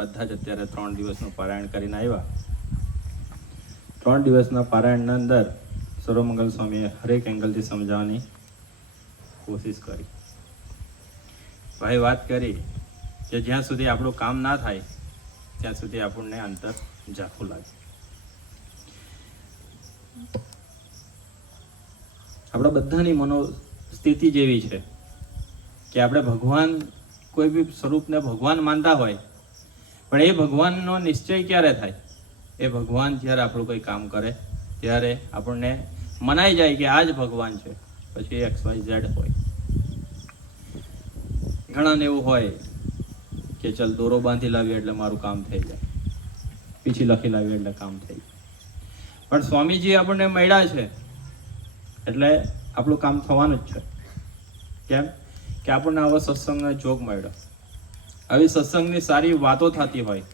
બધા જ અત્યારે 3 દિવસનું પારાયણ કરીને આવ્યા. 3 દિવસના પારાયણના અંદર સર્વમંગલ સ્વામીએ હરેક એંગલથી સમજાવવાની કોશિશ કરી. ભાઈ વાત કરી કે જ્યાં સુધી આપણું કામ ના થાય ત્યાં સુધી આપણને અંતર ઝાખું લાગે. આપણા બધાની મનોસ્થિતિ જેવી છે કે આપણે ભગવાન, કોઈ બી સ્વરૂપને ભગવાન માનતા હોય, પણ એ ભગવાનનો નિશ્ચય ક્યારે થાય? એ ભગવાન જ્યારે આપણું કોઈ કામ કરે ત્યારે આપણને મનાઈ જાય કે આ જ ભગવાન છે. પછી XYZ હોય. ઘણાને એવું હોય કે ચલ દોરો બાંધી લાવીએ એટલે મારું કામ થઈ જાય, પીછી લખી લાવીએ એટલે કામ થઈ જાય. પણ સ્વામીજી આપણને મળ્યા છે એટલે આપણું કામ થવાનું જ છે. કેમ કે આપણને આવો સત્સંગનો જોગ મળ્યો, આવી સત્સંગની સારી વાતો થતી હોય,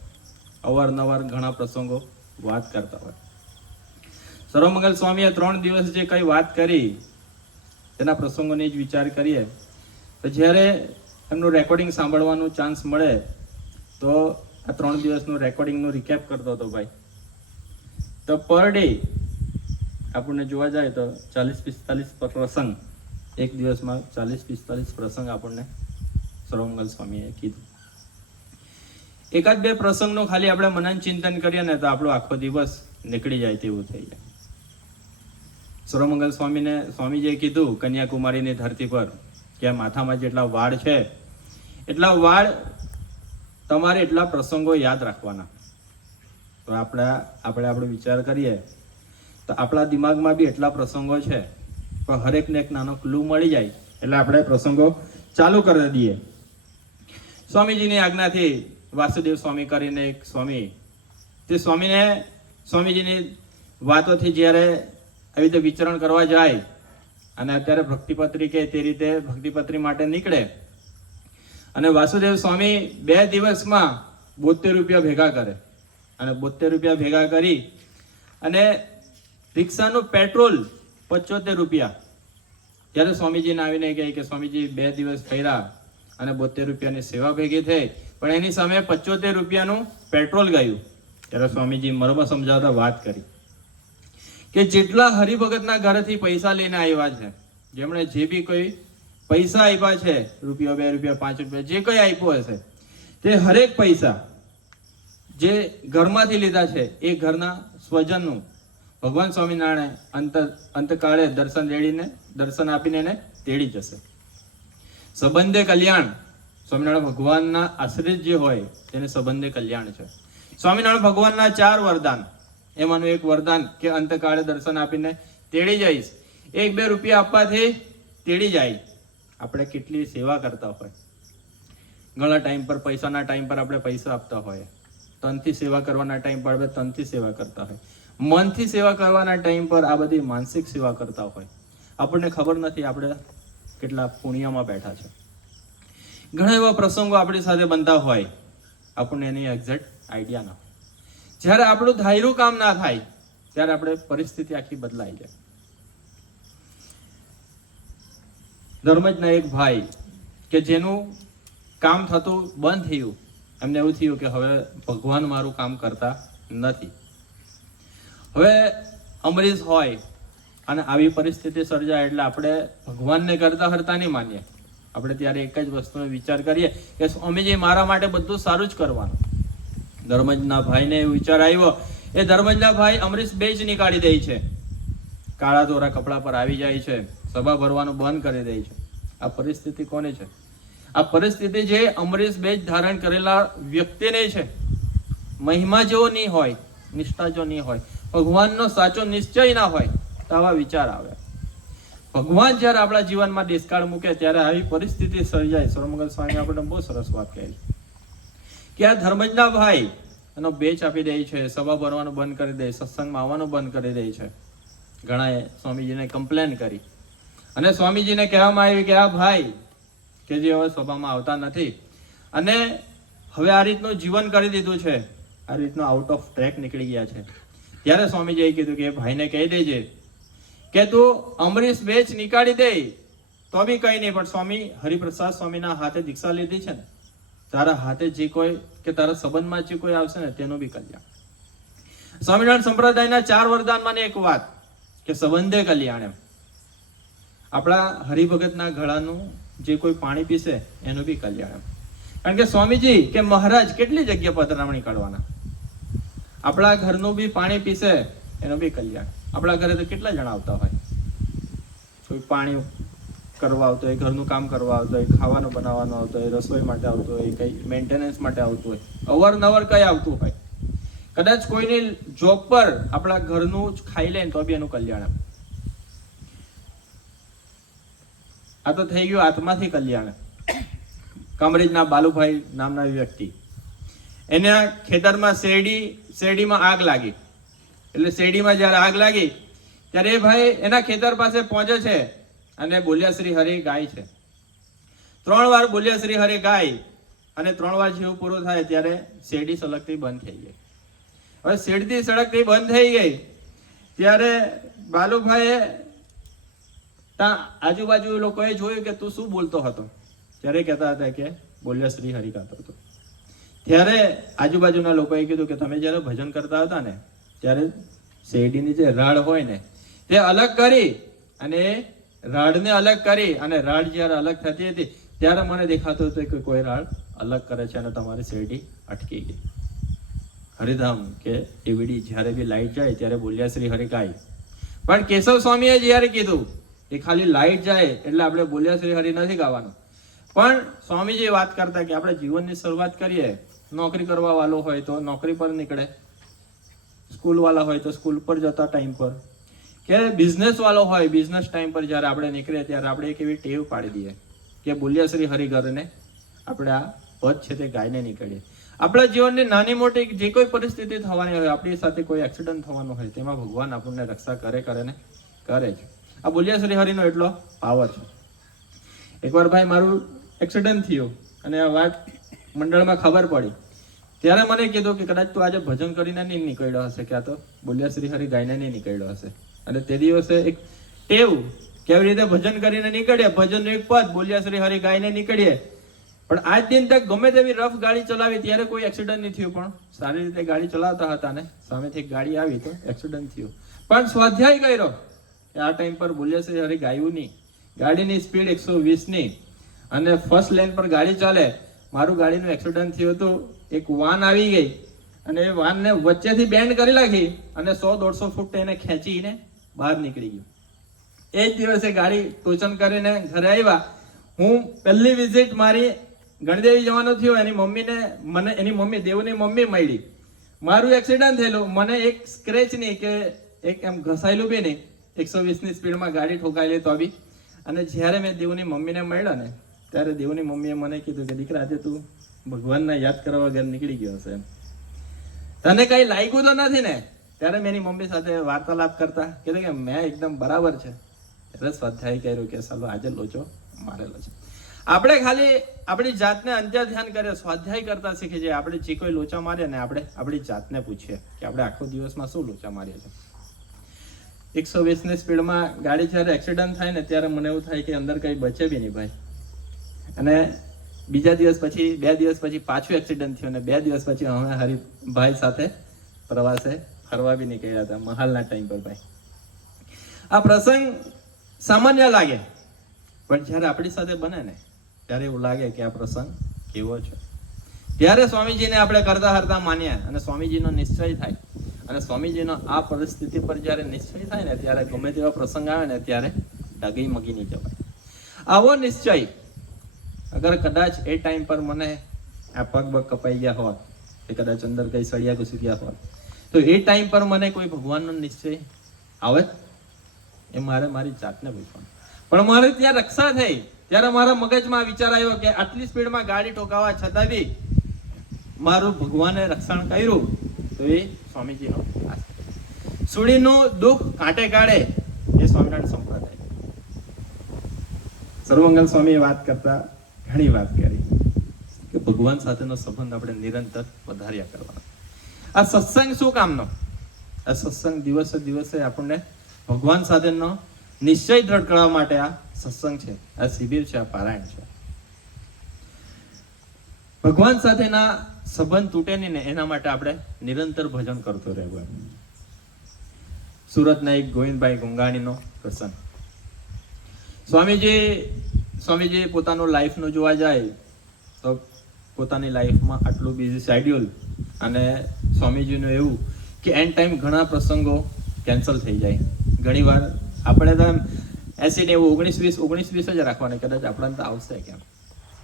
અવારનવાર ઘણા પ્રસંગો વાત કરતા હોય. સર્વમંગલ સ્વામીએ 3 દિવસ જે કઈ વાત કરી તેના પ્રસંગોની જ વિચાર કરીએ તો જ્યારે એમનું રેકોર્ડિંગ સાંભળવાનું ચાન્સ મળે તો આ 3 દિવસનું રેકોર્ડિંગનું રિકેપ કરતો હતો ભાઈ. તો પર ડે આપણને જોવા જાય તો 40-45 પ્રસંગ, એક દિવસમાં 40-45 પ્રસંગ આપણને સર્વમંગલ સ્વામીએ કીધું. એકાદ બે પ્રસંગનું ખાલી આપણે મનન ચિંતન કરીએ ને તો આપણો આખો દિવસ નીકળી જાય તેવું થઈ જાય. સર્વમંગલ સ્વામીજીએ કીધું કન્યાકુમારીની ધરતી પર કે માથામાં જેટલા વાળ છે એટલા વાળ તમારે એટલા પ્રસંગો યાદ રાખવાના. તો આપણે વિચાર કરીએ તો આપણા દિમાગમાં બી એટલા પ્રસંગો છે, પણ હરેકને એક નાનો ક્લુ મળી જાય એટલે આપણે પ્રસંગો ચાલુ કરી દઈએ. સ્વામીજીની આજ્ઞાથી વાસુદેવ સ્વામી કરીને એક સ્વામી, તે સ્વામીજીની વાતોથી જ્યારે આવી રીતે વિચરણ કરવા જાય અને અત્યારે ભક્તિપત્રી કે તે રીતે ભક્તિપત્રી માટે નીકળે અને વાસુદેવ સ્વામી 2 દિવસમાં 72 રૂપિયા ભેગા કરે અને 72 રૂપિયા ભેગા કરી અને રિક્ષાનું પેટ્રોલ 75 રૂપિયા. ત્યારે સ્વામીજીને આવીને કહે કે સ્વામીજી 2 દિવસ ફર્યા અને 72 રૂપિયાની સેવા ભેગી થઈ, પણ એની સામે 75 રૂપિયાનું પેટ્રોલ ગયું. ત્યારે સ્વામીજી મર્મ સમજાવતા વાત કરી કે જેટલા હરિભગતના ઘરેથી પૈસા લઈને આવ્યા છે, જેમણે જે બી કોઈ પૈસા આપ્યા છે, ₹1, 2 રૂપિયા, 5 રૂપિયા, જે કઈ આપ્યો હશે તે હરેક પૈસા જે ઘરમાંથી લીધા છે એ ઘરના સ્વજનનું ભગવાન સ્વામિનારાયણ અંતકાળે દર્શન આપીને એને તેડી જશે. સંબંધે કલ્યાણ, સ્વામિનારાયણ ભગવાનના આશ્રિત જે હોય તેને સંબંધે કલ્યાણ છે. સ્વામિનારાયણ ભગવાનના 4 વરદાન, એમાંનું એક વરદાન કે અંતકાળે દર્શન આપીને તેડી જઈશ. 1-2 રૂપિયા આપવાથી તેડી જાય. આપણે કેટલી સેવા કરતા હોય, ઘણા ટાઈમ પર પૈસાના ટાઈમ પર આપણે પૈસા આપતા હોય, તનથી સેવા કરવાના ટાઈમ પર આપણે તનથી સેવા કરતા હોય, મનથી સેવા કરવાના ટાઈમ પર આ બધી માનસિક સેવા કરતા હોય. આપણને ખબર નથી આપણે કેટલા પુણ્યમાં બેઠા છે. ઘણા એવા પ્રસંગો આપણી સાથે બનતા હોય, આપણને એની એક્ઝેક્ટ આઈડિયા ના હોય. જ્યારે આપણું ધાર્યું કામ ના થાય ત્યારે આપણે પરિસ્થિતિ આખી બદલાઈ જાય. ધર્મજના એક ભાઈ કે જેનું કામ થતું બંધ થયું, એમને એવું થયું કે હવે ભગવાન મારું કામ કરતા નથી. હવે અમરીશ હોય અને આવી પરિસ્થિતિ સર્જાય એટલે આપણે ભગવાનને કરતા હરતા નહીં માનીએ. આપણે ત્યારે એક જ વસ્તુનો વિચાર કરીએ કે સ્વામીજી મારા માટે બધું સારું જ કરવાનું. ધર્મજના ભાઈને એવો વિચાર આવ્યો. એ ધર્મજના ભાઈ અમરીશ બે જ નીકાળી દે છે, કાળા ધોરા કપડા પર આવી જાય છે, સભા ભરવાનું બંધ કરી દે છે. આ પરિસ્થિતિ કોને છે? આ પરિસ્થિતિ જે અમરીશ બેજ ધારણ કરેલા વ્યક્તિને છે. મહિમા જેવો નહીં હોય, નિષ્ઠા જો નહીં હોય, ભગવાનનો સાચો નિશ્ચય ના હોય તો આવા વિચાર આવે. ભગવાન જ્યારે આપણા જીવનમાં દેશકાળ મૂકે ત્યારે આવી પરિસ્થિતિ સર્જાય. સર્વમંગલ સ્વામી આપણે બહુ સરસ વાત કરી કે આ ધર્મજના ભાઈ એનો બેચ આપી દે છે, સભા ભરવાનું બંધ કરી દે, સત્સંગમાં આવવાનું બંધ કરી દે છે. ઘણાએ સ્વામીજીને કમ્પ્લેન કરી અને સ્વામીજીને કહેવામાં આવ્યું કે આ ભાઈ કે જે હવે સભામાં આવતા નથી અને હવે આ રીતનું જીવન કરી દીધું છે, આ રીતનું આઉટ ઓફ ટ્રેક નીકળી ગયા છે. ત્યારે સ્વામીજીએ કીધું કે એ ભાઈને કહી દેજે કે તું અમરીશ બેચ નીકાળી દે તો બી કઈ નહીં, પણ સ્વામી હરિપ્રસાદ સ્વામીના હાથે દીક્ષા લીધી છે ને, તો તારા હાથે જે કોઈ કે તારા સંબંધમાં જે કોઈ આવશે ને તેનું બી કલ્યાણ. સ્વામિનારાયણ સંપ્રદાયના 4 વરદાનમાં એક વાત કે સંબંધે કલ્યાણ. એમ આપણા હરિભગતના ગળાનું જે કોઈ પાણી પીશે એનું બી કલ્યાણ. કારણ કે સ્વામીજી કે મહારાજ કેટલી જગ્યા પધરામણી કરવાના, આપણા ઘરનું બી પાણી પીશે એનું બી કલ્યાણ. આપણા ઘરે તો કેટલા જણા આવતા હોય, કોઈ પાણી કરવા આવતો હોય, ઘરનું કામ કરવા આવતો હોય, ખાવાનું બનાવવાનું આવતો હોય, રસોઈ માટે આવતો હોય, કઈ મેન્ટેનન્સ માટે આવતું હોય, અવારનવાર કઈ આવતું હોય. કદાચ કોઈની જોબ પર આપણા ઘરનું જ ખાઈ લે તો બી એનું કલ્યાણ. આ તો થઈ ગયું આત્માથી કલ્યાણ. કમરેજના બાલુભાઈ નામના વ્યક્તિ, એના ખેતરમાં શેરડીમાં આગ લાગી. એટલે શેરડીમાં જ્યારે આગ લાગી ત્યારે એ ભાઈ એના ખેતર પાસે પહોંચે છે અને બોલ્યા શ્રી હરિ ગાય છે. 3 વાર બોલ્યા શ્રી હરિ ગાય અને 3 વાર જેવું પૂરું થાય ત્યારે શેરડી સળગતી બંધ થઈ ગઈ. હવે શેરડી સળગતી બંધ થઈ ગઈ ત્યારે બાલુભાઈએ આજુબાજુ લોકોએ જોયું કે તું શું બોલતો હતો. ત્યારે કહેતા હતા કે બોલ્યા શ્રી હરિ ગાતો હતો. ત્યારે આજુબાજુના લોકોએ કીધું કે તમે જ્યારે ભજન કરતા હતા ને ત્યારે શેરડીની જે રાડ હોય ને તે અલગ કરી અને રાડને અલગ કરી અને રાડ જ્યારે અલગ થતી હતી ત્યારે મને દેખાતું હતું કે કોઈ રાડ અલગ કરે છે અને તમારી શેરડી અટકી ગઈ. હરિધામ કે એવડી જ્યારે બી લાઈટ જાય ત્યારે બોલ્યા શ્રી હરિ ગાય. પણ કેશવ સ્વામીએ જ્યારે કીધું એ ખાલી લાઈટ જાય એટલે આપણે બોલ્યા શ્રી હરિ નથી ગાવાનું. પણ સ્વામીજી વાત કરતા કે આપણે જીવનની શરૂઆત કરીએ, નોકરી કરવા વાળો હોય તો નોકરી પર નીકળે, સ્કૂલ વાળા હોય તો સ્કૂલ પર જતા ટાઈમ પર, કે બિઝનેસ વાળો હોય બિઝનેસ ટાઈમ પર જ્યારે આપણે નીકળીએ ત્યારે આપણે એક એવી ટેવ પાડી દઈએ કે બોલ્યા શ્રી હરિ કરીને આપણે આ પદ છે તે ગાઈને નીકળીએ. આપણા જીવનની નાની મોટી જે કોઈ પરિસ્થિતિ થવાની હોય, આપણી સાથે કોઈ એક્સિડન્ટ થવાનો હોય, તેમાં ભગવાન આપણને રક્ષા કરે ને કરે છે. આ બોલ્યા શ્રી હરિનો એટલો પાવર છે. એકવાર ભાઈ મારું એક્સિડન્ટ થયું અને આ વાત મંડળમાં ખબર પડી ત્યારે મને કીધું કે કદાચ તું આજે ભજન કરીને નહીં નીકળ્યો હશે, કે આ તો બોલ્યા શ્રી હરિ ગાઈને નહીં નીકળ્યો હશે. અને તે દિવસે એક ટેવ કેવી રીતે ભજન કરીને નીકળીએ, ભજનનું એક પદ બોલ્યા શ્રી હરિ ગાઈને નીકળીએ. પણ આજ દિન તક ગમે તેવી રફ ગાડી ચલાવી ત્યારે કોઈ એક્સિડન્ટ નહીં થયું. પણ સારી રીતે ગાડી ચલાવતા હતા ને સામેથી એક ગાડી આવી તો એક્સિડન્ટ થયું. પણ સ્વાધ્યાય કર્યો કે આ ટાઈમ પર બોલ્યા શ્રી હરિ ગાયું નહીં, ગાડીની સ્પીડ 120 ની અને ફર્સ્ટ લેન પર ગાડી ચાલે. મારું ગાડીનું એક્સિડન્ટ થયું હતું, એક વાન આવી ગઈ અને એ વાનને વચ્ચેથી બેન્ડ કરી નાખી અને 100-150 ફૂટ એને ખેંચીને બહાર નીકળી ગયું. એ જ દિવસે ગાડી ટોચન કરીને ઘરે આવ્યા. હું પહેલી વિઝિટ મારી ગણદેવી જવાનું થયું. એની મમ્મી દેવની મમ્મી મળી. મારું એક્સિડન્ટ થયેલું, મને એક સ્ક્રેચ નહીં કે એક એમ ઘસાયેલું બી નહીં, 120 ની સ્પીડમાં ગાડી ઠોકાયેલી તો બી. અને જ્યારે મેં દેવની મમ્મીને મળ્યા ને ત્યારે દેવની મમ્મીએ મને કીધું કે દીકરા આજે તું ભગવાનને યાદ કરવા વગર નીકળી ગયો હશે, તને કઈ લાગ્યું તો નથી ને? ત્યારે મેં એની મમ્મી સાથે વાર્તાલાપ કરતા કીધું કે મેં એકદમ બરાબર છે. એટલે સ્વાધ્યાય કર્યું કે ચાલો આજે લોચો મારેલો છે. આપણે ખાલી આપણી જાતને અંત્ય ધ્યાન કરીએ, સ્વાધ્યાય કરતા શીખી જાય. આપણે જે કોઈ લોચા મારીએ ને આપણે આપણી જાતને પૂછીએ કે આપણે આખો દિવસમાં શું લોચા મારીએ છીએ. 120 ની સ્પીડમાં ગાડી જ્યારે એક્સિડન્ટ થાય ને ત્યારે મને એવું થાય કે અંદર કઈ બચે બી નહીં ભાઈ. અને બીજા દિવસ પછી 2 દિવસ પછી પાછું એક્સિડન્ટ થયું અને 2 દિવસ પછી અમે હરિભાઈ સાથે પ્રવાસે ફરવા બી નીકળ્યા હતા મહાલના ટાઈમ પર. ભાઈ આ પ્રસંગ સામાન્ય લાગે પણ જ્યારે આપણી સાથે બને ને ત્યારે એવું લાગે કે આ પ્રસંગ કેવો છે. ત્યારે સ્વામીજીને આપણે કરતા હરતા માન્યા અને સ્વામીજીનો નિશ્ચય થાય. અને સ્વામીજીનો આ પરિસ્થિતિ પર જ્યારે નિશ્ચય થાય ને ત્યારે ગમે તેવા પ્રસંગ આવે ને ત્યારે ડગી મગી નહીં જવાય. આવો નિશ્ચય અગર કદાચ એ ટાઈમ પર મને આ પગ કપાઈ ગયા હોત, કે કદાચ અંદર કઈ સળિયા ઘૂસી ગયા હોત, તો એ ટાઈમ પર મને કોઈ ભગવાનનો નિશ્ચય આવે એ મારે મારી જાતને પૂછવાનું. પણ મારે ત્યાં રક્ષા થઈ ત્યારે મારા મગજમાં વિચાર આવ્યો કે આટલી સ્પીડમાં ગાડી ઠોકાવા છતાં બી મારું ભગવાને રક્ષણ કર્યું તો એ સ્વામીજીનો સુડીનું દુઃખ કાંટે કાઢે એ સ્વામિનારાયણ સંપ્રદાય. સર્વમંગલ સ્વામીએ વાત કરતા ઘણી વાત કરી કે ભગવાન સાથેનો સંબંધ આપણે નિરંતર વધાર્યા કરવાનો. આ સત્સંગ શું કામનો? આ સત્સંગ દિવસે દિવસે આપણને ભગવાન સાથેનો નિશ્ચય દ્રઢ કરવા માટે આ સત્સંગ છે, આ શિબિર છે, આ પારાયણ છે. ભગવાન સાથેના સંબંધ તૂટે નહીં ને એના માટે આપણે નિરંતર ભજન કરતો રહેવું એમ. સુરતના એક ગોવિંદભાઈ ગુંગાણીનો પ્રસંગ. સ્વામીજી પોતાનું લાઈફનું જોવા જાય તો પોતાની લાઈફમાં આટલું બિઝી શેડ્યુલ, અને સ્વામીજીનું એવું કે એન્ડ ટાઈમ ઘણા પ્રસંગો કેન્સલ થઈ જાય. ઘણીવાર આપણે તો એમ 19-20 જ રાખવાના, કદાચ આપણને તો આવશે કેમ,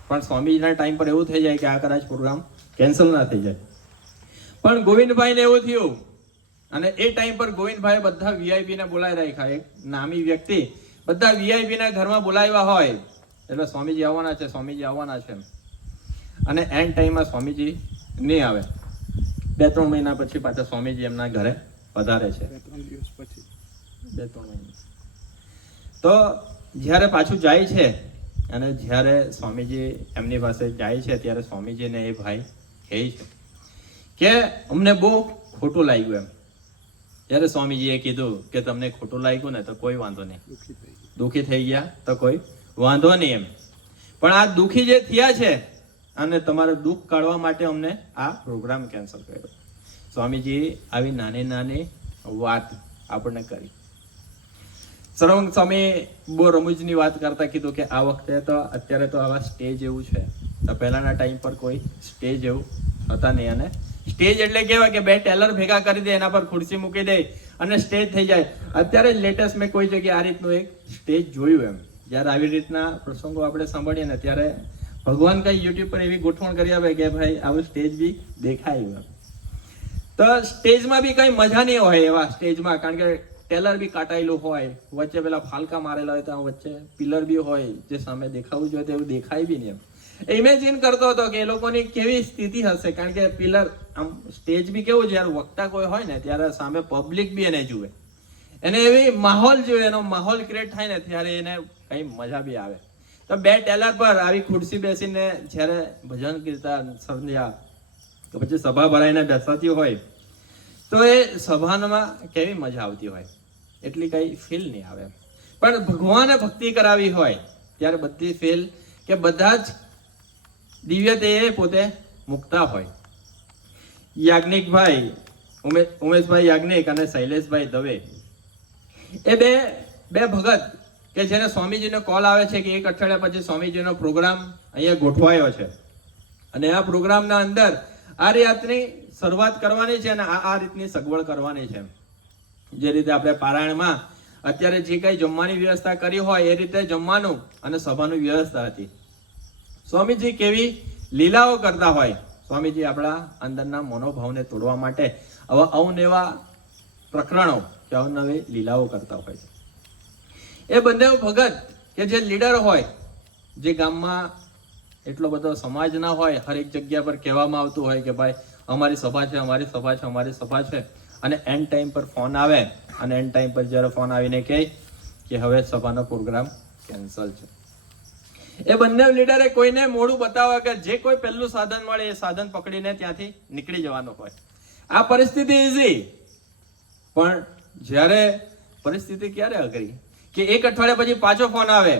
પણ સ્વામીજીના ટાઈમ પર એવું થઈ જાય કે આ કદાચ પ્રોગ્રામ કેન્સલ ના થઈ જાય. પણ ગોવિંદભાઈને એવું થયું, અને એ ટાઈમ પર ગોવિંદભાઈ બધા વીઆઈપી ને બોલાવી રાખ્યા. એક નામી વ્યક્તિ બધા વીઆઈપી ના ઘરમાં બોલાવ્યા હોય એટલે સ્વામીજી આવવાના છે, અને એન્ડ ટાઈમમાં સ્વામીજી નહીં આવે. 2-3 મહિના પછી પાછા સ્વામીજી એમના ઘરે પધારે છે. 2-3 મહિના તો જ્યારે પાછું જાય છે, અને જ્યારે સ્વામીજી એમની પાસે જાય છે ત્યારે સ્વામીજીને એ ભાઈ કહે છે કે અમને બહુ ખોટું લાગ્યું એમ. ત્યારે સ્વામીજીએ કીધું કે તમને ખોટું લાગ્યું ને તો કોઈ વાંધો નહીં, દુઃખી થઈ ગયા તો કોઈ વાંધો નહીં એમ, પણ આ દુઃખી જે થયા છે અને તમારું દુઃખ કાઢવા માટે અમને આ પ્રોગ્રામ કેન્સલ કર્યો. સ્વામીજી આવી નાની વાત આપણને કરી. સર્વંગ સ્વામી બહુ રમૂજની વાત કરતા કીધું કે આ વખતે તો અત્યારે તો આવા સ્ટેજ એવું છે, તો પહેલાના ટાઈમ પર કોઈ સ્ટેજ એવું હતા નહીં, અને સ્ટેજ એટલે કેવાય કે 2 ટેલર ભેગા કરી દે, એના પર ખુરશી મૂકી દે અને સ્ટેજ થઈ જાય. અત્યારે લેટેસ્ટ મેં કોઈ જગ્યાએ આ રીતનું એક સ્ટેજ જોયું એમ. જ્યારે આવી રીતના પ્રસંગો આપણે સાંભળીએ ને ત્યારે ભગવાન કઈ યુટ્યુબ પર એવી ગોઠવણ કરી આવે કે ભાઈ આવું સ્ટેજ બી દેખાય એમ. તો સ્ટેજમાં બી કઈ મજા નહીં હોય એવા સ્ટેજમાં, કારણ કે ટેલર બી કાટાયેલું હોય, વચ્ચે પેલા ફાલકા મારેલા હોય, ત્યાં વચ્ચે પિલર બી હોય, જે સામે દેખાવું જોઈએ તેવું દેખાય બી નહીં એમ. ઇમેજિન કરતો હતો કે એ લોકોની કેવી સ્થિતિ હશે, કારણ કે પિલર આમ સ્ટેજ બી કેવું છે, જ્યારે વક્તા કોઈ હોય ને ત્યારે સામે પબ્લિક બી એને જુએ, એને એવી માહોલ જોઈએ, એનો માહોલ ક્રિએટ થાય ને ત્યારે એને કઈ મજા બી આવે. તો 2 ટેલર પર આવી ખુરશી બેસીને જ્યારે ભજન કીર્તન સંધ્યા તો પછી સભા ભરાઈને બેસાતી હોય તો એ સભામાં કેવી મજા આવતી હોય, એટલી કઈ ફીલ નહીં આવે. પણ ભગવાને ભક્તિ કરાવી હોય ત્યારે બધી ફીલ કે બધા જ દિવ્ય તે પોતે મુકતા હોય. યાજ્ઞિકભાઈ ઉમેશભાઈ યાજ્ઞિક અને શૈલેષભાઈ દવે એ બે ભગત કે જેને સ્વામીજીનો કોલ આવે છે કે 1 અઠવાડિયા પછી સ્વામીજીનો પ્રોગ્રામ અહીંયા ગોઠવાયો છે, અને આ પ્રોગ્રામના અંદર આ રીતની શરૂઆત કરવાની છે અને આ રીતની સગવડ કરવાની છે. જે રીતે આપણે પારાયણમાં અત્યારે જે કઈ જમવાની વ્યવસ્થા કરી હોય એ રીતે જમવાનું અને સભાની વ્યવસ્થા હતી. સ્વામીજી કેવી લીલાઓ કરતા હોય. સ્વામીજી આપણા અંદરના મનોભાવને તોડવા માટે અવનવા પ્રકરણો કે અવનવી લીલાઓ કરતા હોય છે. એ બંને ભગત કે જે લીડર હોય, જે ગામમાં એટલો બધો સમાજ ના હોય, હરેક જગ્યા પર કહેવામાં આવતું હોય કે ભાઈ અમારી સભા છે, અમારી સભા છે, અને એન્ડ ટાઈમ પર ફોન આવે, અને એન્ડ ટાઈમ પર જ્યારે ફોન આવીને કહે કે હવે સભાનો પ્રોગ્રામ કેન્સલ છે. એ બંને લીડરે કોઈને મોડું બતાવવા કે જે કોઈ પહેલું સાધન મળે એ સાધન પકડીને ત્યાંથી નીકળી જવાનું હોય. આ પરિસ્થિતિ ઇઝી, પણ જ્યારે પરિસ્થિતિ ક્યારે અઘરી કે 1 અઠવાડિયા પછી પાછો ફોન આવે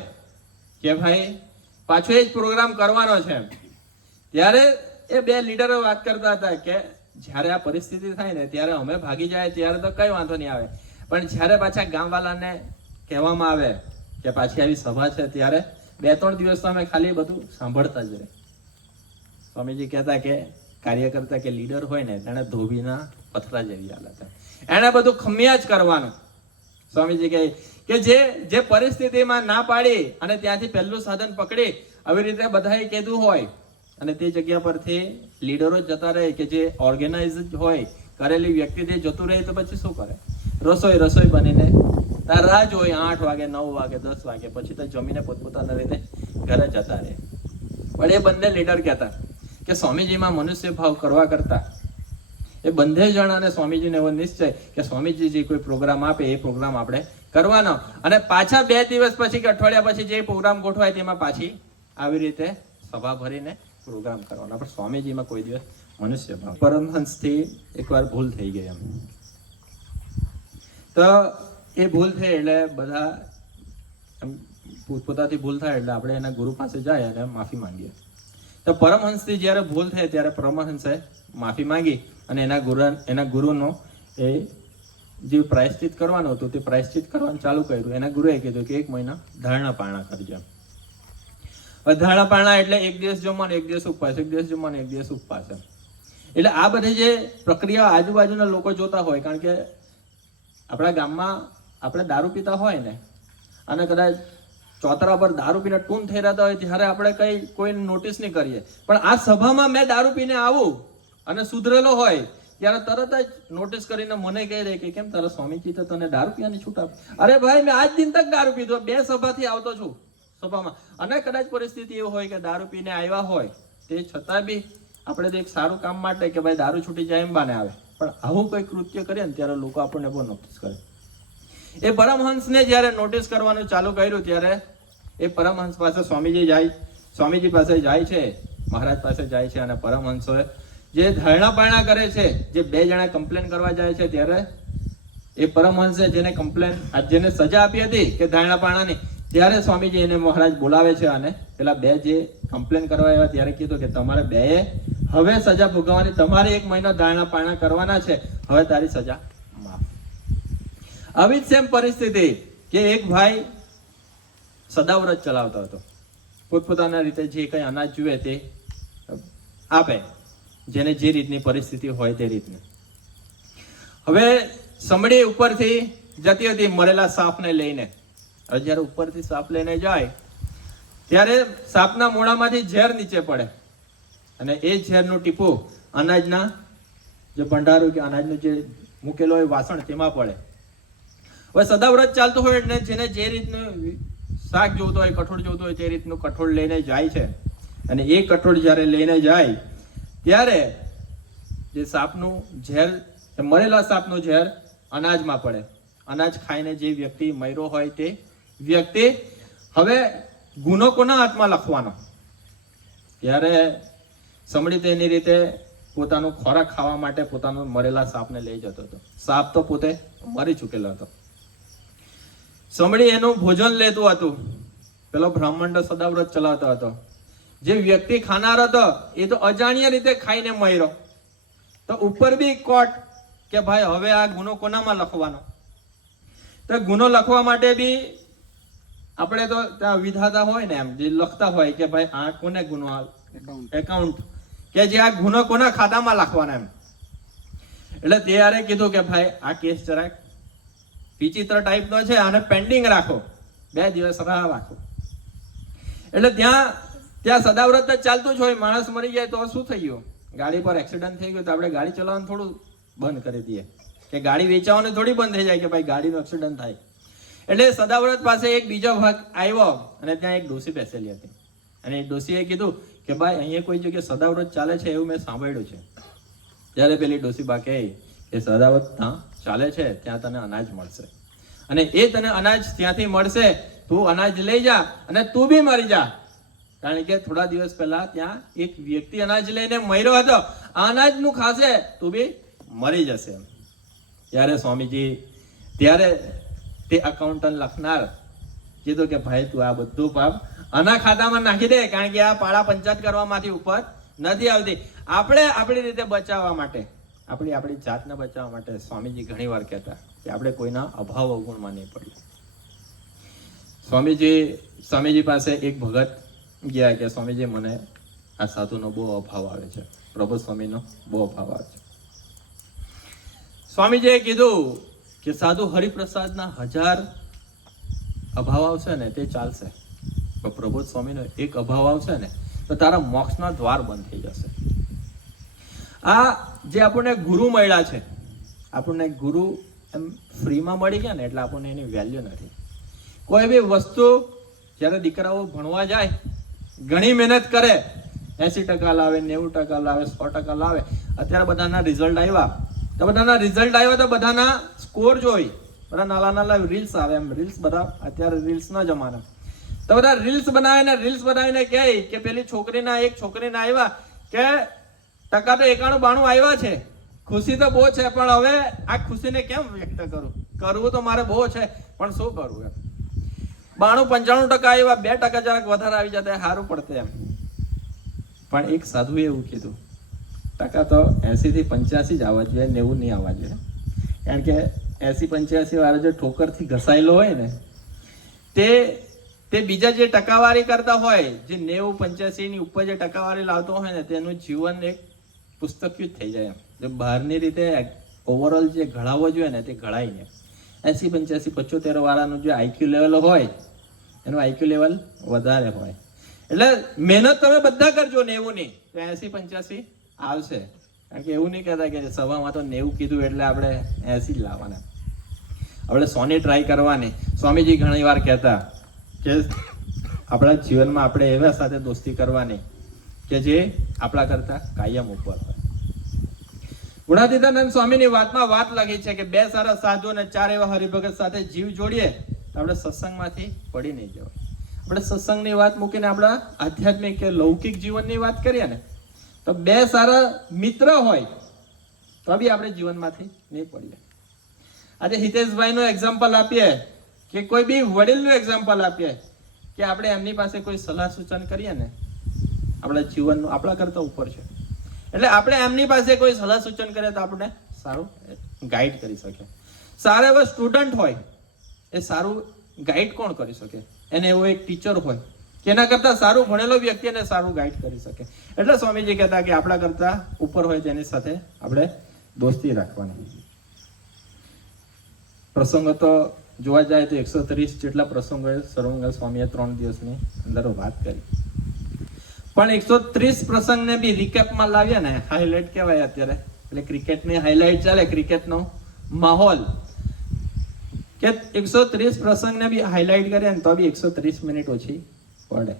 કે ભાઈ પાછો એ જ પ્રોગ્રામ કરવાનો છે, ત્યારે એ 2 લીડરો વાત કરતા હતા કે જ્યારે આ પરિસ્થિતિ થાય ને ત્યારે અમે ભાગી જાય ત્યારે તો કઈ વાંધો નહીં આવે, પણ જ્યારે પાછા ગામવાળાને કહેવામાં આવે કે પાછી આવી સભા છે ત્યારે 2-3 દિવસ તો અમે ખાલી બધું સાંભળતા જ રહે. સ્વામીજી કહેતા કે કાર્યકર્તા કે લીડર હોય ને તેને ધોબીના પથરા જેવી હાલત, એને બધું ખમિયા જ કરવાનું. સ્વામીજી કહે કે જે પરિસ્થિતિમાં ના પાડી અને ત્યાંથી પહેલું સાધન પકડી આવી રીતે બધાએ કીધું હોય, અને તે જગ્યા પરથી લીડરો જતા રહે કે જે ઓર્ગેનાઇઝ હોય, કરેલી વ્યક્તિથી જતું રહે તો પછી શું કરે? રસોઈ બનીને તાર રાહ જોઈ 8 વાગે 9 વાગે 10 વાગે, પછી તો જમીને પોતપોતાના રીતે ઘરે જતા રહે. પણ એ બંને લીડર કહેતા કે સ્વામીજીમાં મનુષ્ય ભાવ કરવા કરતા એ બંને જણ અને સ્વામીજીને એવો નિશ્ચય કે સ્વામીજી જે કોઈ પ્રોગ્રામ આપે એ પ્રોગ્રામ આપણે કરવાનો, અને પાછા 2 દિવસ પછી કે અઠવાડિયા પછી જે પ્રોગ્રામ ગોઠવાય તેમાં પાછી આવી રીતે સભા ભરીને પ્રોગ્રામ કરવાનો. પણ સ્વામીજીમાં કોઈ દિવસ મનુષ્ય ભાવ. પરમહંસથી એકવાર ભૂલ થઈ ગઈ એમ, તો એ ભૂલ થઈ એટલે બધા પોતાથી ભૂલ થાય એટલે આપણે એના ગુરુ પાસે જાય અને માફી માંગીએ તો પરમહંસથી જ્યારે ભૂલ થઈ ત્યારે પરમહંસે માફી માંગી અને એના ગુરુનો એ જે પ્રાયશ્ચિત કરવાનું હતું તે પ્રાયશ્ચિત કરવાનું ચાલુ કર્યું. એના ગુરુએ કીધું કે 1 મહિના ધારણા પારણા કરજો. હવે ધારણા પારણા એટલે 1 દિવસ જમવાનું, 1 દિવસ ઉપવાસ, 1 દિવસ જમવાનું, 1 દિવસ ઉપવાસ. એટલે આ બધી જે પ્રક્રિયા આજુબાજુના લોકો જોતા હોય, કારણ કે આપણા ગામમાં આપણે દારૂ પીતા હોય ને અને કદાચ ચોતરા પર દારૂ પીને ટૂન થઈ રહેતા હોય ત્યારે આપણે કોઈ નોટિસ નહીં કરીએ, પણ આ સભામાં મેં દારૂ પીને આવું અને સુધરેલો હોય ત્યારે તરત જ નોટિસ કરીને મને કહી દે કે કેમ તારા સ્વામીજી તો તને દારૂ પીવાની છૂટ આપે. અરે ભાઈ, મેં આજ દિન તક દારૂ પીધો, 2 સભાથી આવતો છું સભામાં, અને કદાચ પરિસ્થિતિ એવું હોય કે દારૂ પીને આવ્યા હોય તે છતાં બી આપણે તો એક સારું કામ માટે કે ભાઈ દારૂ છૂટી જાય એમ બાને આવે, પણ આવું કોઈ કૃત્ય કરીએ ને ત્યારે લોકો આપણને બહુ નોટિસ કરે. એ પરમહંસને જ્યારે નોટિસ કરવાનું ચાલુ કર્યું ત્યારે એ પરમહંસ પાસે સ્વામીજી પાસે જાય છે, મહારાજ પાસે જાય છે, અને પરમહંસો જે ધારણા પારણા કરે છે, જે 2 જણા કમ્પ્લેન કરવા જાય છે ત્યારે એ પરમહંસે જેને સજા આપી હતી કે ધારણા પારણાની, ત્યારે સ્વામીજી એને મહારાજ બોલાવે છે અને પેલા 2 જે કમ્પ્લેન કરવા આવ્યા ત્યારે કીધું કે તમારે 2એ હવે સજા ભોગવવાની, તમારે 1 મહિનો ધારણા પારણા કરવાના છે, હવે તારી સજા માફ. આવી જ સેમ પરિસ્થિતિ કે એક ભાઈ સદાવ્રત ચલાવતો હતો, પોતપોતાના રીતે જે કંઈ અનાજ જુએ તે આપે, જેને જે રીતની પરિસ્થિતિ હોય તે રીતની. હવે સમડી ઉપરથી જતી હતી મરેલા સાપને લઈને. હવે જ્યારે ઉપરથી સાપ લઈને જાય ત્યારે સાપના મોઢામાંથી ઝેર નીચે પડે અને એ ઝેરનું ટીપું અનાજના જે ભંડારું કે અનાજનું જે મૂકેલો હોય વાસણ તેમાં પડે. હવે સદાવ્રત ચાલતું હોય એટલે જેને જે રીતનું શાક જોતું હોય, કઠોળ જોતું હોય તે રીતનું કઠોળ લઈને જાય છે, અને એ કઠોળ જ્યારે લઈને જાય ત્યારે જે સાપનું ઝેર, મરેલા સાપનું ઝેર અનાજમાં પડે. અનાજ ખાઈને જે વ્યક્તિ મર્યો હોય તે વ્યક્તિ હવે ગુનો કોના હાથમાં લખવાનો? ત્યારે સમડી તેની રીતે પોતાનો ખોરાક ખાવા માટે પોતાનો મરેલા સાપને લઈ જતો હતો. સાપ તો પોતે મરી ચૂકેલો હતો. સમડી એનું ભોજન લેતું હતું. પેલો બ્રાહ્મણ સદાવ્રત ચલાવતો હતો. જે વ્યક્તિ ખાનાર હતો એ તો અજાણ્યા રીતે ખાઈને મર્યો. તો ઉપર બી કોર્ટ કે ભાઈ હવે આ ગુનો કોનામાં લખવાનો? તો ગુનો લખવા માટે બી આપણે તો ત્યાં વિધાતા હોય ને, એમ જે લખતા હોય કે ભાઈ આ કોને ગુનો, એકાઉન્ટ કે જે આ ગુનો કોના ખાતામાં લખવાના એમ. એટલે ત્યારે કીધું કે ભાઈ આ કેસ જરાક વિચિત્ર ટાઈપનો છે, આને પેન્ડિંગ રાખો, 2 દિવસ રાહ રાખો. એટલે ત્યાં સદાવ્રત જ ચાલતું જ હોય. માણસ મરી જાય તો શું થઈ ગયું? ગાડી પર એક્સિડન્ટ થઈ ગયું તો આપણે ગાડી ચલાવવાનું થોડું બંધ કરી દઈએ કે ગાડી વેચાવાની થોડી બંધ થઈ જાય કે ભાઈ ગાડીનો એક્સિડન્ટ થાય. એટલે સદાવ્રત પાસે એક બીજો ભાગ આવ્યો અને ત્યાં એક ડોસી બેસેલી હતી, અને એ ડોસીએ કીધું કે ભાઈ અહીંયા કોઈ જગ્યાએ સદાવ્રત ચાલે છે એવું મેં સાંભળ્યું છે. ત્યારે પેલી ડોસી બા કહે કે સદાવ્રત ત્યાં ચાલે છે, ત્યાં તને અનાજ મળશે, અને એ તને અનાજ ત્યાંથી મળશે, તું અનાજ લઈ જા અને તું બી મરી જા. કારણ કે થોડા દિવસ પહેલા ત્યાં એક વ્યક્તિ અનાજ લઈને મર્યો હતો, આ અનાજનું ખાશે તું બી મરી જશે. ત્યારે સ્વામીજી ત્યારે તે અકાઉન્ટન્ટ લખનાર કીધું કે ભાઈ તું આ બધું પાપ આના ખાતામાં નાખી દે, કારણ કે આ પાળા પંચાયત કરવામાંથી ઉપર નથી આવતી. આપણે આપણી રીતે બચાવવા માટે, આપણી જાતને બચાવવા માટે સ્વામીજી ઘણી વાર કહેતા કે આપણે કોઈના અભાવ અવગુણમાં નહીં પડીએ. સ્વામીજી પાસે એક ભગત ગયા કે સ્વામીજી મને આ સાધુનો બહુ અભાવ આવે છે, પ્રભુ સ્વામીનો બહુ અભાવ આવે છે. સ્વામીજીએ કીધું કે સાધુ હરિપ્રસાદના 1000 અભાવ આવશે ને તે ચાલશે, પણ પ્રભુ સ્વામીનો એક અભાવ આવશે ને તો તારા મોક્ષના દ્વાર બંધ થઈ જશે. આ જે આપણને ગુરુ મળ્યા છે, આપણને ગુરુ એમ ફ્રીમાં મળી ગયા ને એટલે આપણને એની વેલ્યુ નથી. કોઈ બી વસ્તુ જ્યારે દીકરાઓ ભણવા જાય, ઘણી મહેનત કરે, 80% લાવે, 90% લાવે, 100% લાવે. અત્યારે બધાના રિઝલ્ટ આવ્યા તો બધાના સ્કોર જોઈ, બધા નાના રીલ્સ આવે, એમ રીલ્સ બધા અત્યારે રીલ્સના જમાના, તો બધા રીલ્સ બનાવીને કહે કે પેલી છોકરીના આવ્યા કે ટકા તો 91-92 આવ્યા છે, ખુશી તો બહુ છે, પણ હવે આ ખુશીને કેમ વ્યક્ત કરવું તો મારે બહુ છે, પણ શું કરવું એમ. 92-95% આવ્યા, 2% જરાક વધારે આવી જતા સારું પડતે એમ. પણ એક સાધુએ એવું કીધું, ટકા તો 80 થી 85 જ આવવા જોઈએ, 90 નહીં આવવા જોઈએ. કારણ કે 80-85 વાળો જે ઠોકરથી ઘસાયેલો હોય ને તે બીજા જે ટકાવારી કરતા હોય, જે 90-85 ની ઉપર જે ટકાવારી લાવતો હોય ને, તેનું જીવન એક પુસ્તક્યું જ થઈ જાય. જે બહારની રીતે ઓવરઓલ જે ઘડાવવો જોઈએ ને તે ઘડાય નહીં. 80-85-75 વાળાનું જે આઈક્યુ લેવલ હોય એનું આઈક્યુ લેવલ વધારે હોય. એટલે મહેનત તમે બધા કરજો, 90 ની તો 80-85 આવશે. કારણ કે એવું નહીં કહેતા કે સભામાં તો 90 કીધું એટલે આપણે 80 જ લાવવાના. આપણે 100 ની ટ્રાય કરવાની. સ્વામીજી ઘણી વાર કહેતા કે આપણા જીવનમાં આપણે એવા સાથે દોસ્તી કરવાની કે જે આપણા કરતા કાયમ ઉપર હોય. ગુણાતીતાનંદ સ્વામીની વાતમાં વાત લાગી છે કે 2 સારા સાધુ અને 4 એવા હરિભગત સાથે જીવ જોડીએ તો આપણે સત્સંગમાંથી પડી નહીં જવાય. આપણે સત્સંગની વાત મૂકીને આપણા આધ્યાત્મિક કે લૌકિક જીવનની વાત કરીએ ને તો 2 સારા મિત્ર હોય તો બી આપણે જીવનમાંથી નહીં પડીએ. આજે હિતેશભાઈનું એક્ઝામ્પલ આપીએ કે કોઈ બી વડીલનું એક્ઝામ્પલ આપીએ કે આપણે એમની પાસે કોઈ સલાહ સૂચન કરીએ ને આપણા જીવનનું આપણા કરતા ઉપર છે, એટલે આપણે એમની પાસે કોઈ સલાહ સૂચન કરીએ તો આપણે સારું ગાઈડ કરી શકે. સારા એવા સ્ટુડન્ટ હોય એ સારું ગાઈડ કોણ કરી શકે? એને એવો એક ટીચર હોય કે એના કરતા સારું ભણેલો વ્યક્તિ એને સારું ગાઈડ કરી શકે. એટલે સ્વામીજી કહેતા કે આપણા કરતા ઉપર હોય તેની સાથે આપણે દોસ્તી રાખવાની. પ્રસંગો તો જોવા જાય તો 130 જેટલા પ્રસંગોએ સર્વમંગલ સ્વામીએ 3 દિવસની અંદર વાત કરી. પણ 130 પ્રસંગને બી રિકેપમાં લાવીએ ને, હાઇલાઇટ કહેવાય અત્યારે, એટલે ક્રિકેટની હાઇલાઇટ ચાલે, ક્રિકેટનો માહોલ, કે 130 પ્રસંગને બી હાઇલાઇટ કરીએ ને તો બી 130 મિનિટ ઓછી પડે.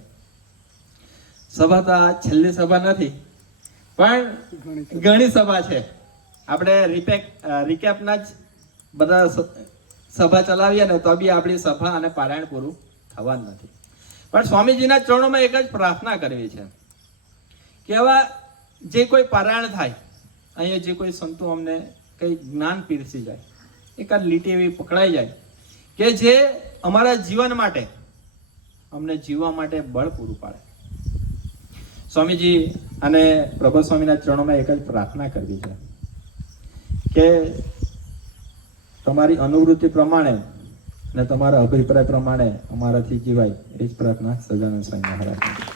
સભા તો આ છેલ્લી સભા નથી, પણ ઘણી સભા છે. આપણે રિકેપના જ બધા સભા ચલાવીએ ને તો બી આપણી સભા અને પારાયણ પૂરું થવાનું નથી. પણ સ્વામીજીના ચરણોમાં એક જ પ્રાર્થના કરવી છે કે આવા જે કોઈ પારાયણ થાય, અહીંયા જે કોઈ સંતો અમને કંઈ જ્ઞાન પીરસી જાય, એકાદ લીટી એવી પકડાઈ જાય કે જે અમારા જીવન માટે, અમને જીવવા માટે બળ પૂરું પાડે. સ્વામીજી અને પ્રભુ સ્વામીના ચરણોમાં એક જ પ્રાર્થના કરવી છે કે તમારી અનુવૃત્તિ પ્રમાણે અને તમારા અભિપ્રાય પ્રમાણે અમારાથી જીવાય, એ જ પ્રાર્થના સહજાનંદ સ્વામી મહારાજ.